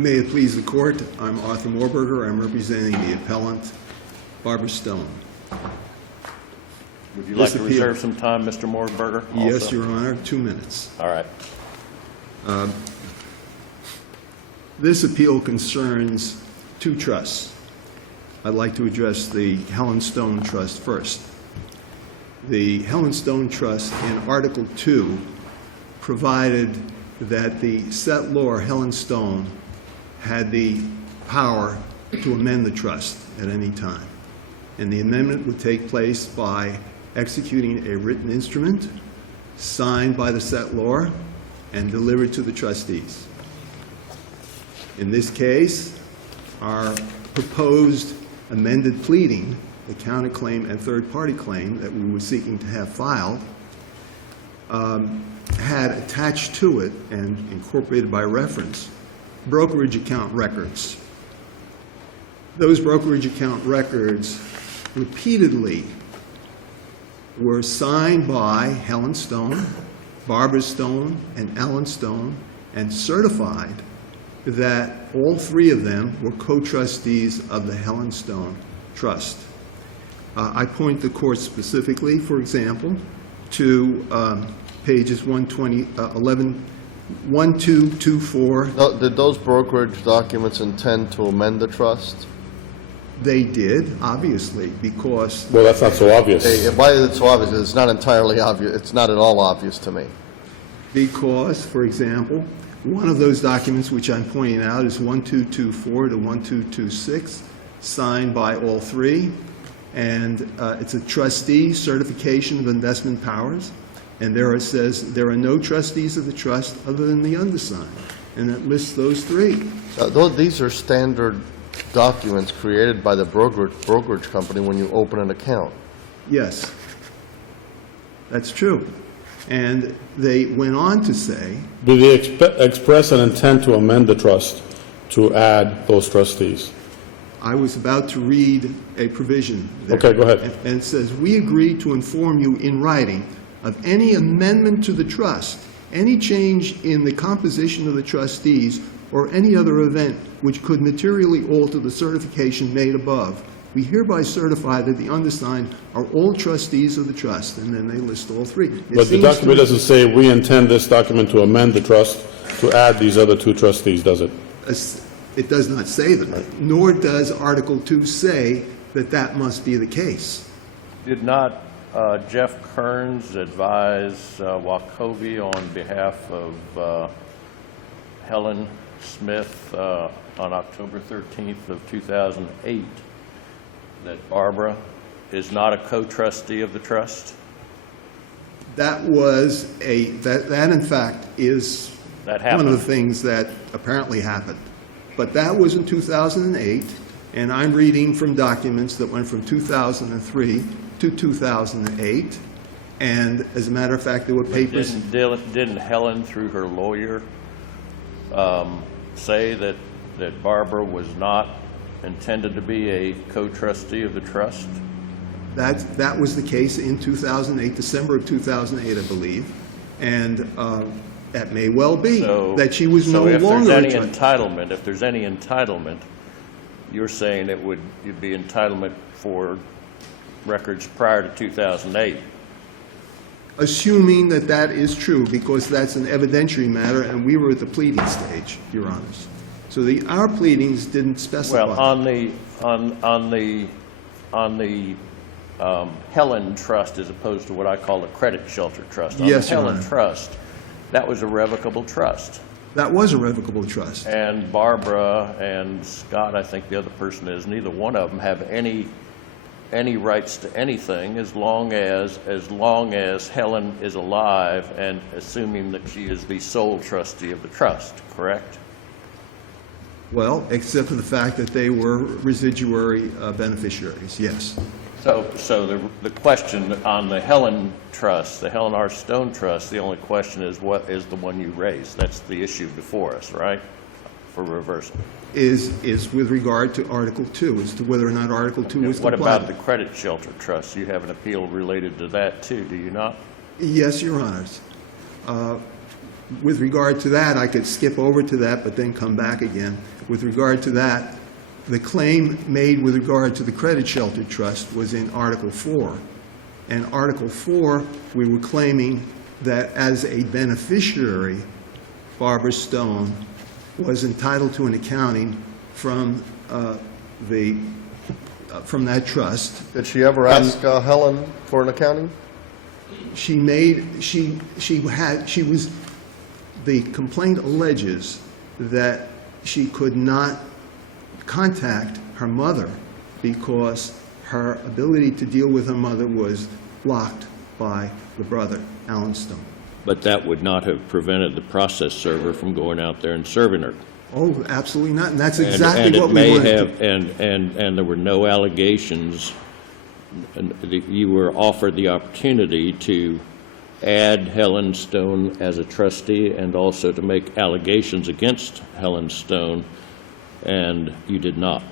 May it please the Court, I'm Arthur Moorberger. I'm representing the appellant, Barbara Stone. Would you like to reserve some time, Mr. Moorberger? Yes, Your Honor, 2 minutes. All right. This appeal concerns two trusts. I'd like to address the Helen Stone Trust first. The Helen Stone Trust in Article 2 provided that the settlor, Helen Stone, had the power to amend the trust at any time. And the amendment would take place by executing a written instrument signed by the settlor and delivered to the trustees. In this case, our proposed amended pleading, the counterclaim and third-party claim that we were seeking to have filed, had attached to it and incorporated by reference brokerage account records. Those brokerage account records repeatedly were signed by Helen Stone, Barbara Stone, and Ellen Stone, and certified that all three of them were co-trustees of the Helen Stone Trust. I point the Court specifically, for example, to pages 1224. Did those brokerage documents intend to amend the trust? They did, obviously, because... Well, that's not so obvious. Why is it so obvious? It's not entirely obvious. It's not at all obvious to me. Because, for example, one of those documents which I'm pointing out is 1224 to 1226, signed by all three, and it's a trustee certification of investment powers, and there it says there are no trustees of the trust other than the undersigned, and it lists those three. These are standard documents created by the brokerage company when you open an account. Yes, that's true. And they went on to say... Do they express an intent to amend the trust to add those trustees? I was about to read a provision there. Okay, go ahead. And it says, we agree to inform you in writing of any amendment to the trust, any change in the composition of the trustees, or any other event which could materially alter the certification made above. We hereby certify that the undersigned are all trustees of the trust, and then they list all three. But the document doesn't say we intend this document to amend the trust to add these other two trustees, does it? It does not say that, nor does Article 2 say that that must be the case. Did not Jeff Kearns advise Wachovia on behalf of Helen Smith on October 13th of 2008 that Barbara is not a co-trustee of the trust? That was that in fact is one of the things that apparently happened. But that was in 2008, and I'm reading from documents that went from 2003 to 2008, and as a matter of fact, there were papers... Didn't Helen, through her lawyer, say that Barbara was not intended to be a co-trustee of the trust? That was the case in 2008, December of 2008, I believe, and that may well be that she was no longer... if there's any entitlement, you're saying you'd be entitlement for records prior to 2008? Assuming that that is true, because that's an evidentiary matter, and we were at the pleading stage, Your Honors. So our pleadings didn't specify. Well, on the Helen Trust, as opposed to what I call the Credit Shelter Trust. Yes, Your Honor. On the Helen Trust, that was a revocable trust. That was a revocable trust. And Barbara and Scott, I think the other person is, neither one of them have any rights to anything as long as Helen is alive, and assuming that she is the sole trustee of the trust, correct? Well, except for the fact that they were residuary beneficiaries, yes. So the question on the Helen Trust, the Helen R. Stone Trust, the only question is what is the one you raised? That's the issue before us, right, for reversal? Is with regard to Article 2, as to whether or not Article 2 is complied. What about the Credit Shelter Trust? You have an appeal related to that too, do you not? Yes, Your Honors. with regard to that, I could skip over to that, but then come back again. With regard to that, the claim made with regard to the Credit Shelter Trust was in Article 4. And Article 4, we were claiming that as a beneficiary, Barbara Stone was entitled to an accounting from from that trust. Did she ever ask Helen for an accounting? The complaint alleges that she could not contact her mother because her ability to deal with her mother was blocked by the brother, Alan Stone. But that would not have prevented the process server from going out there and serving her. Oh, absolutely not, and that's And exactly what it we may wanted to... have, and there were no allegations, and you were offered the opportunity to add Helen Stone as a trustee and also to make allegations against Helen Stone, and you did not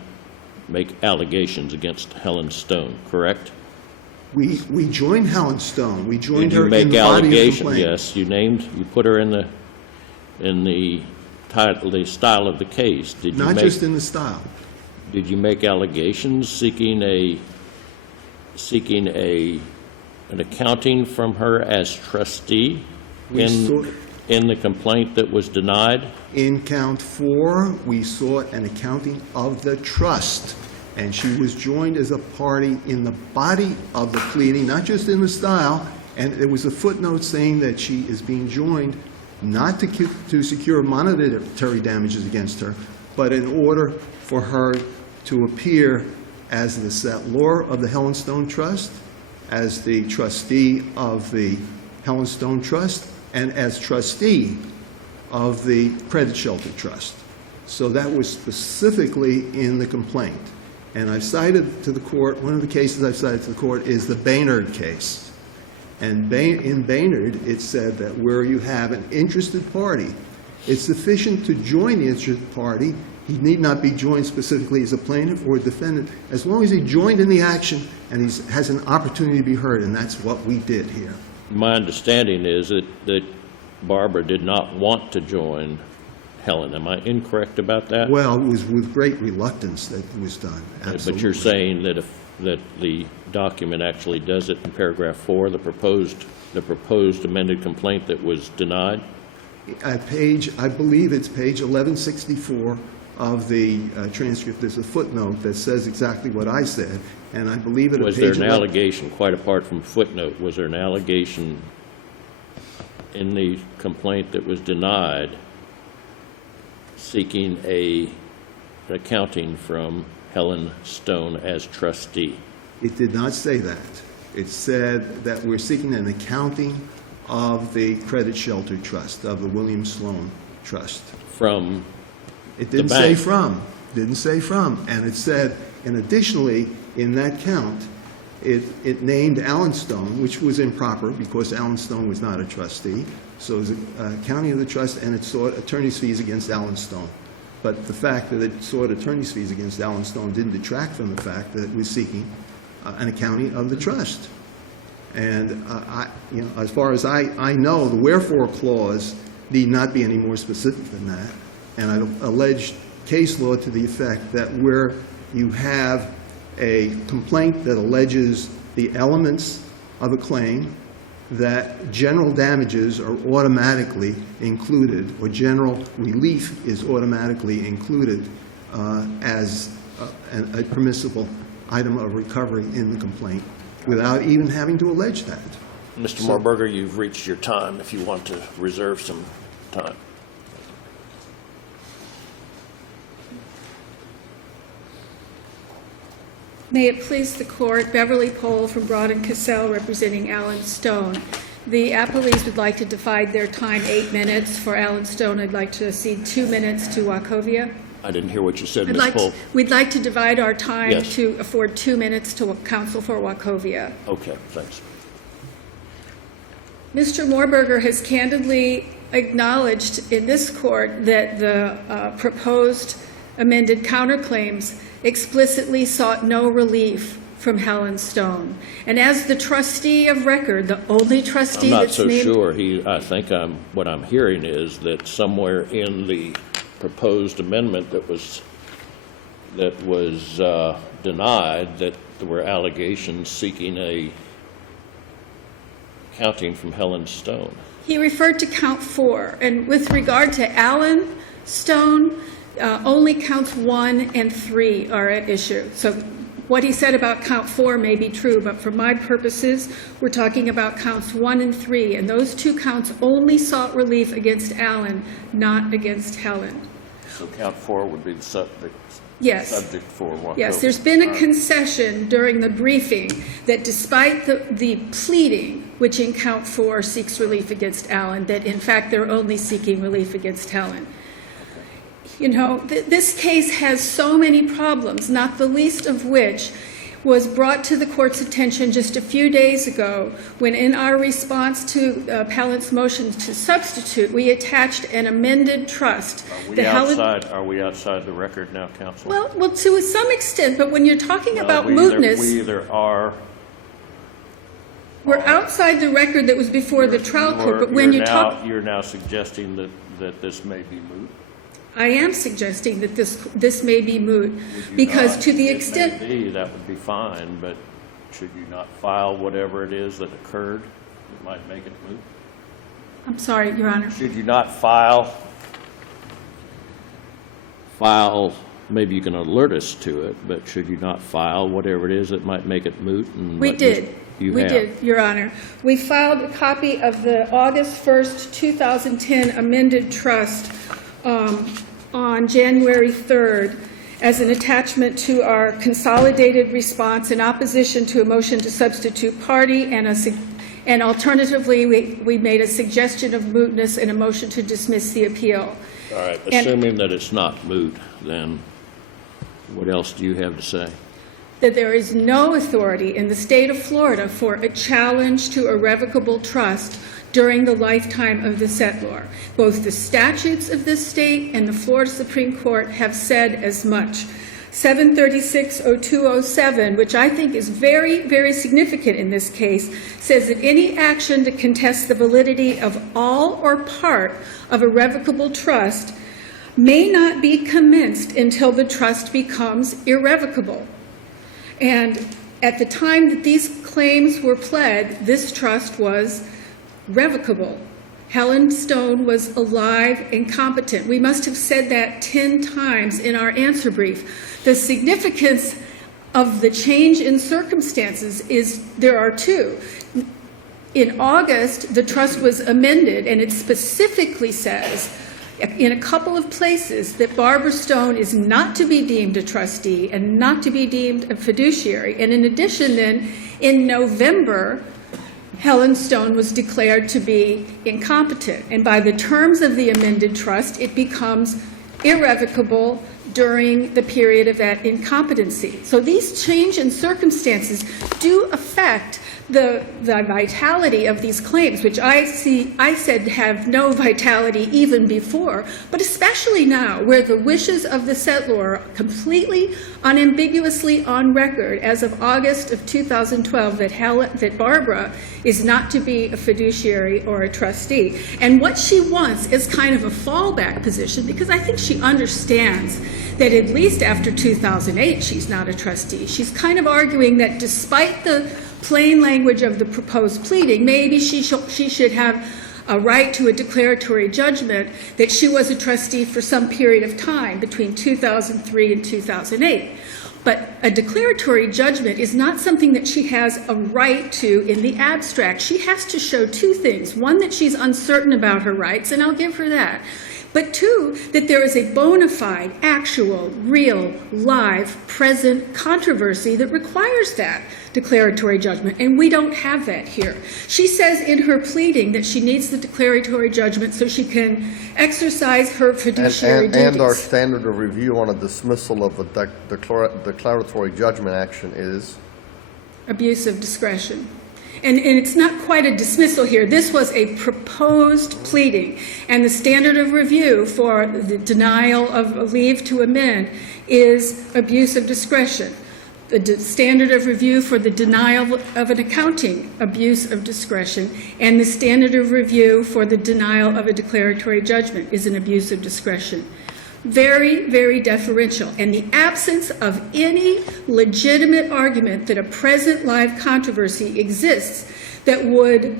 make allegations against Helen Stone, correct? We joined Helen Stone, we joined Did her you make in the body of the allegations? complaint. Yes, you put her in the title, the style of the case. Did you Not make, just in the style. did you make allegations seeking an accounting from her as trustee in the complaint that was denied? In count 4, we sought an accounting of the trust, and she was joined as a party in the body of the pleading, not just in the style, and there was a footnote saying that she is being joined not to secure monetary damages against her, but in order for her to appear as the settlor of the Helen Stone Trust, as the trustee of the Helen Stone Trust, and as trustee of the Credit Shelter Trust. So that was specifically in the complaint. And I cited to the court, one of the cases I cited to the court is the Baynard case. And in Baynard, it said that where you have an interested party, it's sufficient to join the interested party. He need not be joined specifically as a plaintiff or a defendant, as long as he joined in the action and he has an opportunity to be heard, and that's what we did here. My understanding is that Barbara did not want to join Helen. Am I incorrect about that? Well, it was with great reluctance that it was done, absolutely. But you're saying that that the document actually does it in paragraph 4, the proposed amended complaint that was denied? I believe it's page 1164 of the transcript. There's a footnote that says exactly what I said, and I believe it. Was there an allegation, quite apart from footnote, was there an allegation in the complaint that was denied seeking an accounting from Helen Stone as trustee? It did not say that. It said that we're seeking an accounting of the Credit Shelter Trust, of the William Sloan Trust. From It didn't say from. Didn't say from. And it said, and additionally, in that count, it named Alan Stone, which was improper because Alan Stone was not a trustee. So it was a accounting of the trust, and it sought attorney's fees against Alan Stone. But the fact that it sought attorney's fees against Alan Stone didn't detract from the fact that it was seeking an accounting of the trust. And as far as I know, the wherefore clause need not be any more specific than that. And I allege case law to the effect that where you have a complaint that alleges the elements of a claim, that general damages are automatically included, or general relief is automatically included as a permissible item of recovery in the complaint, without even having to allege that. Mr. Marburger, you've reached your time if you want to reserve some time. May it please the Court, Beverly Pohl from Broad and Cassell representing Alan Stone. The appellees would like to divide their time 8 minutes. For Alan Stone, I'd like to cede 2 minutes to Wachovia. I didn't hear what you said, Ms. Pohl. We'd like to divide our time Yes. to afford 2 minutes to counsel for Wachovia. Okay, thanks. Mr. Moorberger has candidly acknowledged in this court that the proposed amended counterclaims explicitly sought no relief from Helen Stone. And as the trustee of record, the only I'm trustee not that's so named... sure. I think what I'm hearing is that somewhere in the proposed amendment that was denied, that there were allegations seeking a counting from Helen Stone. He referred to count 4, and with regard to Alan Stone, only counts 1 and 3 are at issue. So what he said about count 4 may be true, but for my purposes, we're talking about counts 1 and 3, and those 2 counts only sought relief against Alan, not against Helen. So count 4 would be the subject for Wachovia. Yes, there's been a concession during the briefing that despite the pleading, which in count 4 seeks relief against Alan, that in fact they're only seeking relief against Helen. You know, this case has so many problems, not the least of which was brought to the court's attention just a few days ago when in our response to appellant's motion to substitute, we attached an amended trust. Are we outside the record now, counsel? Well, to some extent, but when you're talking about mootness... We either are... We're outside the record that was before the trial court, but when you talk... You're now suggesting that this may be moot? I am suggesting that this may be moot, because to the extent... It may be, that would be fine, but should you not file whatever it is that occurred that might make it moot? I'm sorry, Your Honor. Should you not file, maybe you can alert us to it, but should you not file whatever it is that might make it moot? We did. We did, Your Honor. We filed a copy of the August 1st, 2010 amended trust on January 3rd as an attachment to our consolidated response in opposition to a motion to substitute party, and alternatively, we made a suggestion of mootness and a motion to dismiss the appeal. All right, assuming that it's not moot, then what else do you have to say? That there is no authority in the state of Florida for a challenge to a revocable trust during the lifetime of the settlor. Both the statutes of this state and the Florida Supreme Court have said as much. 736-0207, which I think is very, very significant in this case, says that any action to contest the validity of all or part of a revocable trust may not be commenced until the trust becomes irrevocable. And at the time that these claims were pled, this trust was revocable. Helen Stone was alive and competent. We must have said that 10 times in our answer brief. The significance of the change in circumstances is there are 2. In August, the trust was amended, and it specifically says in a couple of places that Barbara Stone is not to be deemed a trustee and not to be deemed a fiduciary. And in addition, then, in November, Helen Stone was declared to be incompetent. And by the terms of the amended trust, it becomes irrevocable during the period of that incompetency. So these change in circumstances do affect the vitality of these claims, which I said have no vitality even before, but especially now, where the wishes of the settlor are completely unambiguously on record as of August of 2012 that Barbara is not to be a fiduciary or a trustee. And what she wants is kind of a fallback position, because I think she understands that at least after 2008 she's not a trustee. She's kind of arguing that despite the plain language of the proposed pleading, maybe she should have a right to a declaratory judgment that she was a trustee for some period of time between 2003 and 2008. But a declaratory judgment is not something that she has a right to in the abstract. She has to show 2 things. One, that she's uncertain about her rights, and I'll give her that. But 2, that there is a bona fide, actual, real, live, present controversy that requires that declaratory judgment, and we don't have that here. She says in her pleading that she needs the declaratory judgment so she can exercise her fiduciary duties. And our standard of review on a dismissal of a declaratory judgment action is? Abuse of discretion. And it's not quite a dismissal here. This was a proposed pleading, and the standard of review for the denial of leave to amend is abuse of discretion. the standard of review for the denial of an accounting abuse of discretion, and the standard of review for the denial of a declaratory judgment is an abuse of discretion. Very, very deferential. And the absence of any legitimate argument that a present live controversy exists that would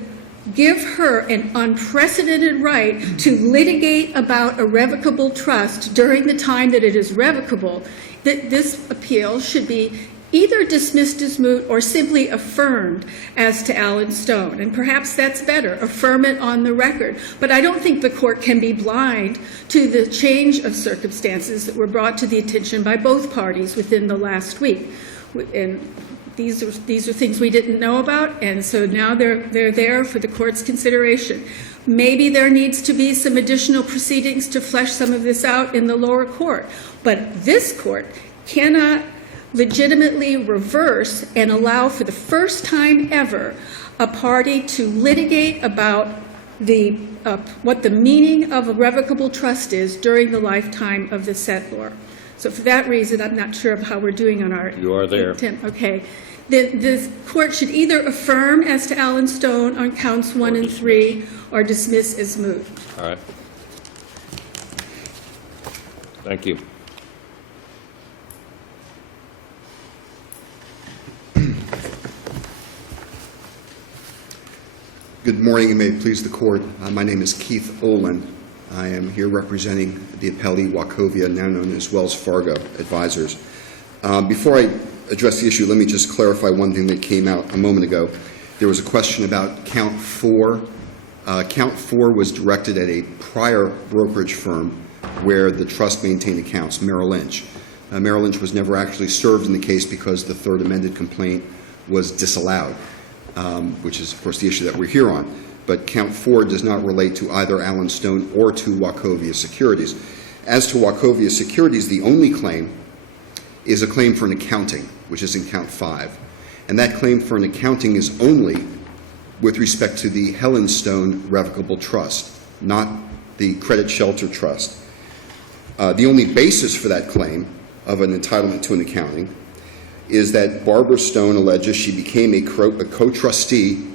give her an unprecedented right to litigate about a revocable trust during the time that it is revocable, that this appeal should be either dismissed as moot or simply affirmed as to Alan Stone. And perhaps that's better, affirm it on the record. But I don't think the court can be blind to the change of circumstances that were brought to the attention by both parties within the last week. And these are things we didn't know about, and so now they're there for the court's consideration. Maybe there needs to be some additional proceedings to flesh some of this out in the lower court. But this court cannot legitimately reverse and allow for the first time ever a party to litigate about what the meaning of a revocable trust is during the lifetime of the settlor. So for that reason, I'm not sure of how we're doing on our... You are there. Okay. The court should either affirm as to Alan Stone on counts 1 and 3 or dismiss as moot. All right. Thank you. Good morning, and may it please the court. My name is Keith Olin. I am here representing the Appellate Wachovia, now known as Wells Fargo Advisors. Before I address the issue, let me just clarify one thing that came out a moment ago. There was a question about count 4. Count 4 was directed at a prior brokerage firm where the trust maintained accounts, Merrill Lynch. Merrill Lynch was never actually served in the case because the third amended complaint was disallowed, which is, of course, the issue that we're here on. But count 4 does not relate to either Alan Stone or to Wachovia Securities. As to Wachovia Securities, the only claim is a claim for an accounting, which is in count 5. And that claim for an accounting is only with respect to the Helen Stone Revocable Trust, not the Credit Shelter Trust. The only basis for that claim of an entitlement to an accounting is that Barbara Stone alleges she became a co-trustee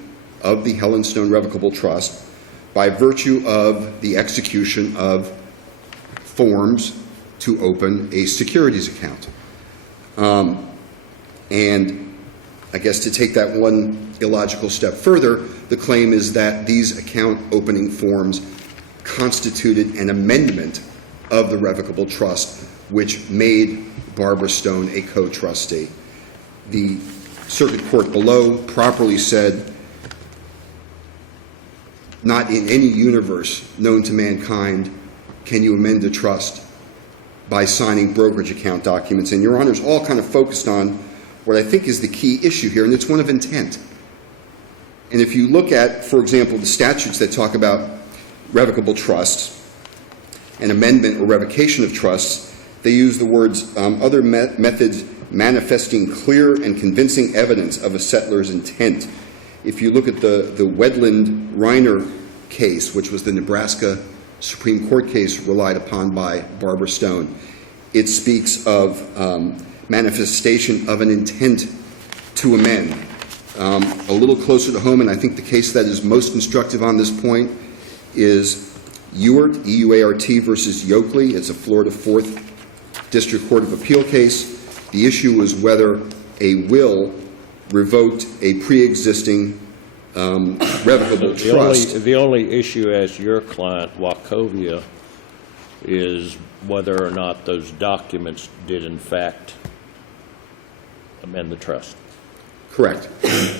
of the Helen Stone Revocable Trust by virtue of the execution of forms to open a securities account. And I guess to take that one illogical step further, the claim is that these account opening forms constituted an amendment of the Revocable Trust, which made Barbara Stone a co-trustee. The circuit court below properly said, not in any universe known to mankind can you amend a trust by signing brokerage account documents. And Your Honors all kind of focused on what I think is the key issue here, and it's one of intent. And if you look at, for example, the statutes that talk about revocable trusts and amendment or revocation of trusts, they use the words other methods manifesting clear and convincing evidence of a settlor's intent. If you look at the Weidner case, which was the Nebraska Supreme Court case relied upon by Barbara Stone, it speaks of manifestation of an intent to amend. A little closer to home, and I think the case that is most instructive on this point is Uart, E-U-A-R-T versus Yokley. It's a Florida 4th District Court of Appeal case. The issue was whether a will revoked a pre-existing revocable trust. The only issue as your client, Wachovia, is whether or not those documents did in fact amend the trust. Correct.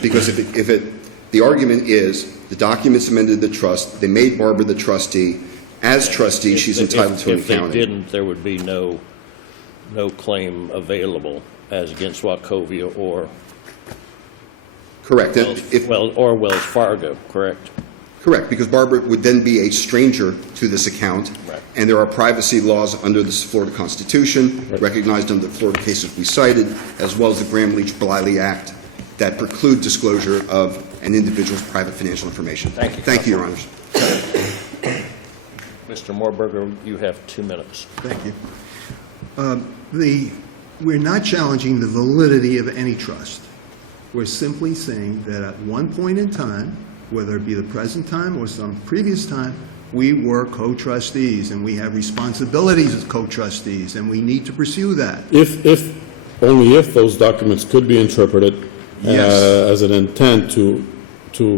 Because the argument is the documents amended the trust, they made Barbara the trustee. As trustee, she's entitled to an accounting. If they didn't, there would be no claim available as against Wachovia or Correct. or Wells Fargo, correct? Correct, because Barbara would then be a stranger to this account, Right. and there are privacy laws under the Florida Constitution, recognized under the Florida cases we cited, as well as the Graham-Leach-Bliley Act, that preclude disclosure of an individual's private financial information. Thank you. Thank you, Your Honors. Mr. Moorberger, you have 2 minutes. Thank you. The we're not challenging the validity of any trust. We're simply saying that at one point in time, whether it be the present time or some previous time, we were co-trustees, and we have responsibilities as co-trustees, and we need to pursue that. Only if those documents could be interpreted Yes. as an intent to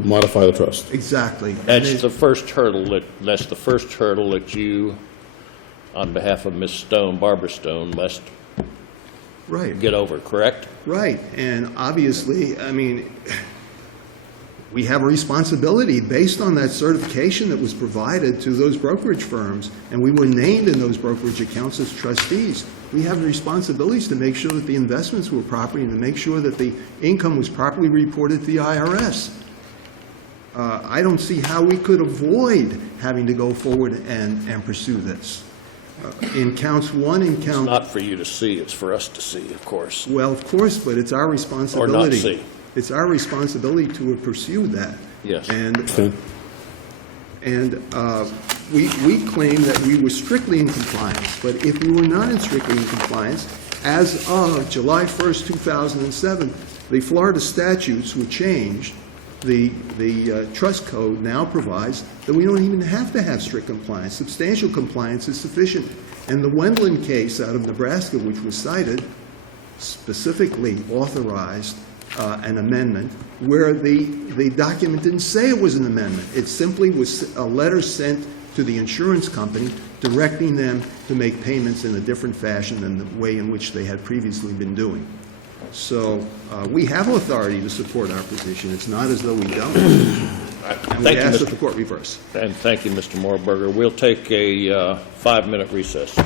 modify the trust. Exactly. And That's it- the first hurdle that you, on behalf of Ms. Stone, Barbara Stone, must Right. get over, correct? Right, and obviously, I mean, we have a responsibility based on that certification that was provided to those brokerage firms, and we were named in those brokerage accounts as trustees. We have responsibilities to make sure that the investments were properly and to make sure that the income was properly reported to the IRS. I don't see how we could avoid having to go forward and pursue this. In counts 1 and It's count... not for you to see, it's for us to see, of course. Well, of course, but it's our responsibility. see. It's our responsibility to pursue that. Yes. Okay. And we claim that we were strictly in compliance, but if we were not strictly in compliance, as of July 1st, 2007, the Florida statutes were changed. The trust code now provides that we don't even have to have strict compliance. Substantial compliance is sufficient. And the Wendland case out of Nebraska, which was cited, specifically authorized an amendment where the document didn't say it was an amendment. It simply was a letter sent to the insurance company directing them to make payments in a different fashion than the way in which they had previously been doing. So we have authority to support our position. It's not as though we don't. And we Thank you, ask that Mr. the court reverse. And thank you, Mr. Morberger. We'll take a 5-minute recess.